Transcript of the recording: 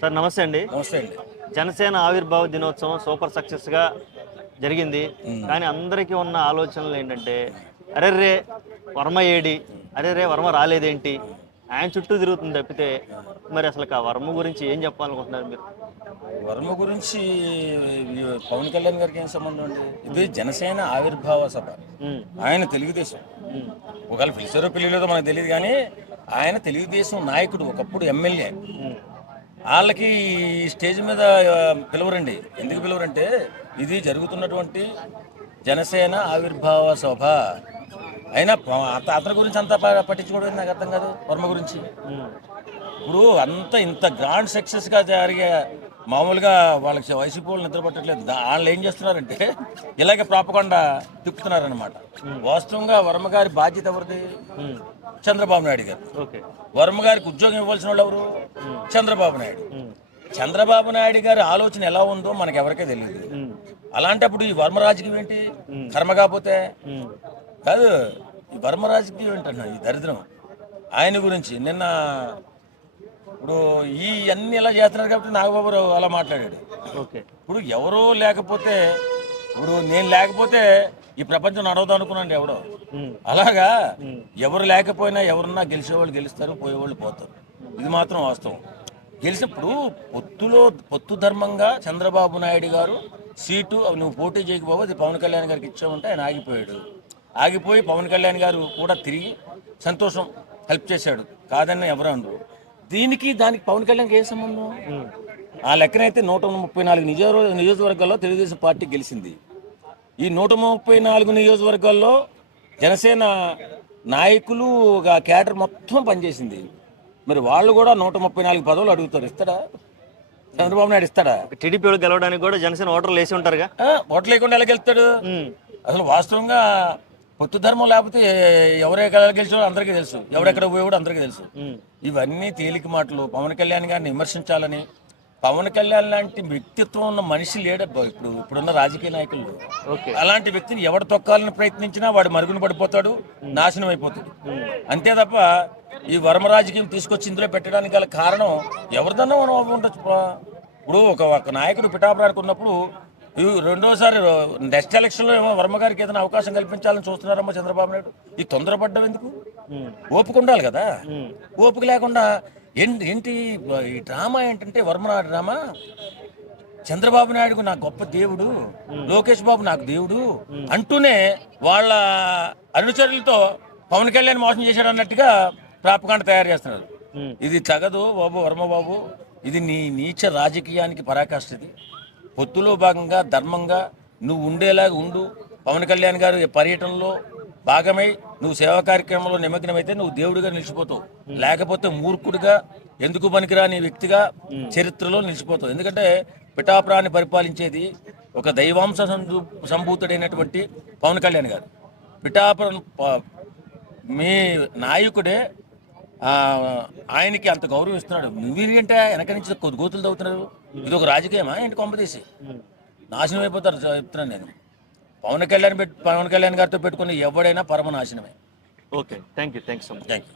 Sir నమస్తే అండి. నమస్తే అండి. జనసేన ఆవిర్భావ దినోత్సవం సూపర్ సక్సెస్గా జరిగింది. కానీ అందరికీ ఉన్న ఆలోచనలు ఏంటంటే, అరెర్రే వర్మ ఏడి, అరెర్రే వర్మ రాలేదేంటి, ఆయన చుట్టూ తిరుగుతుంది తప్పితే మరి అసలు ఆ వర్మ గురించి ఏం చెప్పాలనుకుంటున్నారు మీరు? వర్మ గురించి పవన్ కళ్యాణ్ గారికి ఏం సంబంధం అండి? ఇది జనసేన ఆవిర్భావ సభ. ఉమ్, ఆయన తెలుగుదేశం, ఉమ్, ఒకవేళ పిలిచారో పిల్లలేదో మనకు తెలియదు, కానీ ఆయన తెలుగుదేశం నాయకుడు, ఒకప్పుడు ఎమ్మెల్యే. ఉమ్, వాళ్ళకి ఈ స్టేజ్ మీద పిలవరండి. ఎందుకు పిలవరంటే, ఇది జరుగుతున్నటువంటి జనసేన ఆవిర్భావ సభ. అయినా అతని గురించి అంతా పట్టించుకోవడం నాకు అర్థం కాదు. వర్మ గురించి ఉమ్, ఇప్పుడు అంత ఇంత గ్రాండ్ సక్సెస్గా జరిగే, మామూలుగా వాళ్ళకి వైసీపీ వాళ్ళు నిద్ర పట్టట్లేదు. వాళ్ళు ఏం చేస్తున్నారంటే ఇలాగే ప్రాపకుండా తిప్పుతున్నారనమాట. వాస్తవంగా వర్మ గారి బాధ్యత ఎవరిది? ఉమ్, చంద్రబాబు నాయుడు గారు. ఓకే. వర్మ గారికి ఉద్యోగం ఇవ్వాల్సిన వాళ్ళు ఎవరు? చంద్రబాబు నాయుడు. ఉమ్, చంద్రబాబు నాయుడు గారి ఆలోచన ఎలా ఉందో మనకు ఎవరికే తెలియదు. ఉమ్, అలాంటప్పుడు ఈ వర్మ రాజకీయం ఏంటి? కర్మ కాకపోతే ఉమ్, కాదు. ఈ వర్మ రాజకీయం ఏంటన్నా ఈ దరిద్రం. ఆయన గురించి నిన్న ఇప్పుడు ఈ అన్ని ఎలా చేస్తున్నారు కాబట్టి నాగబాబు అలా మాట్లాడాడు. ఓకే. ఇప్పుడు ఎవరో లేకపోతే, ఇప్పుడు నేను లేకపోతే ఈ ప్రపంచం నడవదు అనుకున్నాను ఎవడో. ఉమ్, అలాగా ఎవరు లేకపోయినా ఎవరున్నా గెలిచేవాళ్ళు గెలుస్తారు, పోయేవాళ్ళు పోతారు. ఇది మాత్రం వాస్తవం. గెలిచినప్పుడు పొత్తు ధర్మంగా చంద్రబాబు నాయుడు గారు సీటు నువ్వు పోటీ చేయకపోతే అది పవన్ కళ్యాణ్ గారికి ఇచ్చామంటే ఆయన ఆగిపోయాడు. ఆగిపోయి పవన్ కళ్యాణ్ గారు కూడా తిరిగి సంతోషం హెల్ప్ చేశాడు, కాదని ఎవరు అనరు. దానికి పవన్ కళ్యాణ్కి ఏ సంబంధం? ఆ లెక్కనైతే 134 నియోజకవర్గాల్లో తెలుగుదేశం పార్టీ గెలిచింది. ఈ 134 నియోజకవర్గాల్లో జనసేన నాయకులు కేడర్ మొత్తం పనిచేసింది. మరి వాళ్ళు కూడా 134 పదవులు అడుగుతారు. ఇస్తాడా చంద్రబాబు నాయుడు? ఇస్తాడా? టీడీపీ గెలవడానికి కూడా జనసేన ఓటర్లు వేసి ఉంటారుగా. ఓట్లు లేకుండా ఎలా గెలుస్తాడు? అసలు వాస్తవంగా పొత్తు ధర్మం లేకపోతే ఎవరెక్కడ గెలిచాడో అందరికీ తెలుసు, ఎవరెక్కడ పోయాడో అందరికీ తెలుసు. ఇవన్నీ తేలిక మాటలు. పవన్ కళ్యాణ్ గారిని విమర్శించాలని, పవన్ కళ్యాణ్ లాంటి వ్యక్తిత్వం ఉన్న మనిషి లేడబ్బా ఇప్పుడున్న రాజకీయ నాయకులు. అలాంటి వ్యక్తిని ఎవడు తొక్కాలని ప్రయత్నించినా వాడు మరుగున పడిపోతాడు, నాశనం అయిపోతాడు. అంతే తప్ప ఈ వర్మ రాజకీయం తీసుకొచ్చి ఇందులో పెట్టడానికి గల కారణం ఎవరిదన్నా మనం ఉండొచ్చు. ఇప్పుడు ఒక నాయకుడు పిఠాపురానికి ఉన్నప్పుడు రెండోసారి నెక్స్ట్ ఎలక్షన్లో ఏమో వర్మ గారికి ఏదైనా అవకాశం కల్పించాలని చూస్తున్నారమ్మా చంద్రబాబు నాయుడు. ఈ తొందరపడ్డం ఎందుకు? ఓపిక ఉండాలి కదా. ఓపిక లేకుండా ఏంటి ఈ డ్రామా? ఏంటంటే వర్మ డ్రామా. చంద్రబాబు నాయుడుకు నాకు గొప్ప దేవుడు, లోకేష్ బాబు నాకు దేవుడు అంటూనే వాళ్ళ అనుచరులతో పవన్ కళ్యాణ్ మోసం చేశాడు అన్నట్టుగా ప్రాపకాండ తయారు చేస్తున్నారు. ఇది తగదు బాబు వర్మ బాబు. ఇది నీ నీచ రాజకీయానికి పరాకాష్ఠ. ఇది పొత్తులో భాగంగా ధర్మంగా నువ్వు ఉండేలాగా ఉండు. పవన్ కళ్యాణ్ గారు పర్యటనలో భాగమై నువ్వు సేవా కార్యక్రమంలో నిమగ్నమైతే నువ్వు దేవుడిగా నిలిచిపోతావు. లేకపోతే మూర్ఖుడిగా, ఎందుకు పనికిరాని వ్యక్తిగా చరిత్రలో నిలిచిపోతావు. ఎందుకంటే పిఠాపురాన్ని పరిపాలించేది ఒక దైవాంశ సంభూతుడైనటువంటి పవన్ కళ్యాణ్ గారు. పిఠాపురం మీ నాయకుడే ఆయనకి అంత గౌరవం ఇస్తున్నాడు. నువ్వేంటే వెనక నుంచి గోతులు తవ్వుతున్నారు. ఇది ఒక రాజకీయమా ఏంటి? కొంపదీసి నాశనం అయిపోతారు చెప్తున్నాను నేను. పవన్ కళ్యాణ్ గారితో పెట్టుకుని ఎవడైనా పరమ నాశనమే. Okay. Thank you so much. Thank you.